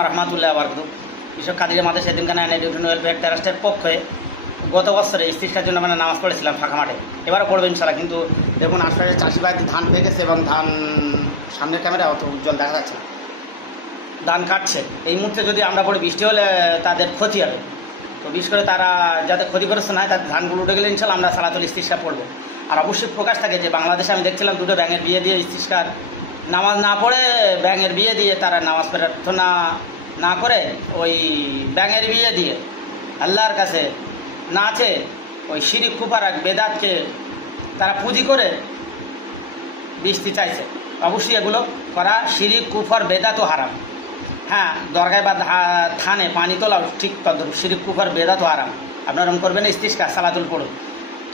আলাইকুম রহমতুল্লাহ বারকাতুহু। বিশেষ কাদির মাদ্রাসা এতিমখানা অ্যান্ড এডুকেশন ওয়েলফেয়ার ট্রাস্টের পক্ষে গত বছরে ইস্তিসকার জন্য আমরা নামাজ পড়েছিলাম ফাঁকা মাঠে, এবারও পড়বো ইনশাল্লাহ। কিন্তু দেখুন আশপাশে চাষি বাড়িতে ধান পেয়ে গেছে এবং ধান সামনের ক্যামেরা অত উজ্জ্বল দেখা যাচ্ছে না, ধান কাটছে। এই মুহূর্তে যদি আমরা পড়ি বৃষ্টি হলে তাদের ক্ষতি হবে, তো বিশেষ করে তারা যাতে ক্ষতিগ্রস্ত না হয় তাদের ধানগুলো উঠে গেলে ইনশাল্লাহ আমরা সালাতুল ইস্তিসকা পড়বো। আর অবশ্যই প্রকাশ থাকে যে বাংলাদেশে আমি দেখছিলাম দুটো ব্যাঙের বিয়ে দিয়ে ইস্তিসকার নামাজ না পড়ে ব্যাঙের বিয়ে দিয়ে তারা নামাজ প্রার্থনা না করে ওই ব্যাঙের বিয়ে দিয়ে আল্লাহর কাছে না আছে ওই শিরিক কুফার এক বেদাতকে তারা পুঁজি করে বৃষ্টি চাইছে। অবশ্যই এগুলো করা শিরিক কুফার বেদাত ও হারাম। হ্যাঁ, দরগায় বা থানে পানি তোলাও ঠিক তদ্রুপ শিরিক কুফার বেদাত ও হারাম। আপনারা করবেন ইস্তিসকা, সালাতুল পড়ুন।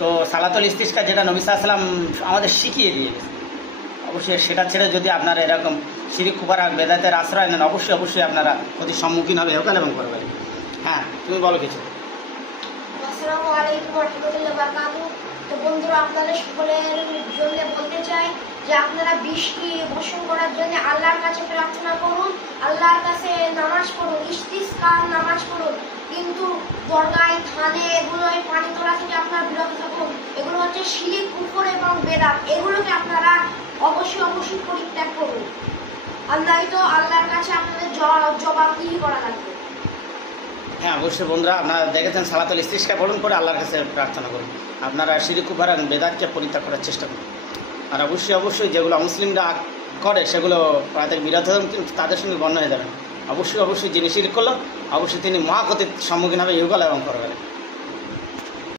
তো সালাতুল ইস্তিসকা যেটা নবী সাল্লাল্লাহু আলাইহি ওয়াসাল্লাম আমাদের শিখিয়ে দিয়ে গেছে, অবশ্যই সেটা ছেড়ে যদি আপনারা এরকম শিরিক কুফার আর বেদাতের আশ্রয় নেন অবশ্যই আপনারা ক্ষতির সম্মুখীন হবে এহকাল এবং করবেন। হ্যাঁ, তুমি বলো কিছু। আসসালামু আলাইকুম ওয়া রাহমাতুল্লাহি ওয়া বারাকাতুহু। তো বন্ধুরা, আপনাদের সকলের জন্য বলতে চাই যে আপনারা বৃষ্টি বর্ষণ করার জন্য আল্লাহর কাছে প্রার্থনা করুন, আল্লাহর কাছে নামাজ পড়ুন, ইস্তিসকার নামাজ পড়ুন। কিন্তু দরগায় থানে এগুলোয় পানি তোলা থেকে আপনারা বিরত থাকুন। এগুলো হচ্ছে শিরিক কুফর এবং বেদাত, এগুলোকে আপনারা অবশ্যই পরিত্যাগ করুন। তো আল্লাহর কাছে আপনাদের জবাবদিহি করা লাগবে। হ্যাঁ, অবশ্যই বন্ধুরা, আপনারা দেখেছেন সালাতুল ইস্তিসকা পড়ুন, করে আল্লাহর কাছে প্রার্থনা করুন। আপনারা শিরিক কুফর এবং বেদাতকে পরিত্যাগ করার চেষ্টা করুন। আর অবশ্যই যেগুলো মুসলিমরা করে সেগুলো তাদের বিরত হন, কিন্তু তাদের সঙ্গে গণ্য হয়ে যাবেন। অবশ্যই যিনি শিরিক করলো অবশ্যই তিনি মহাক্ষতির সম্মুখীন হবে ইহকাল এবং পরকালে।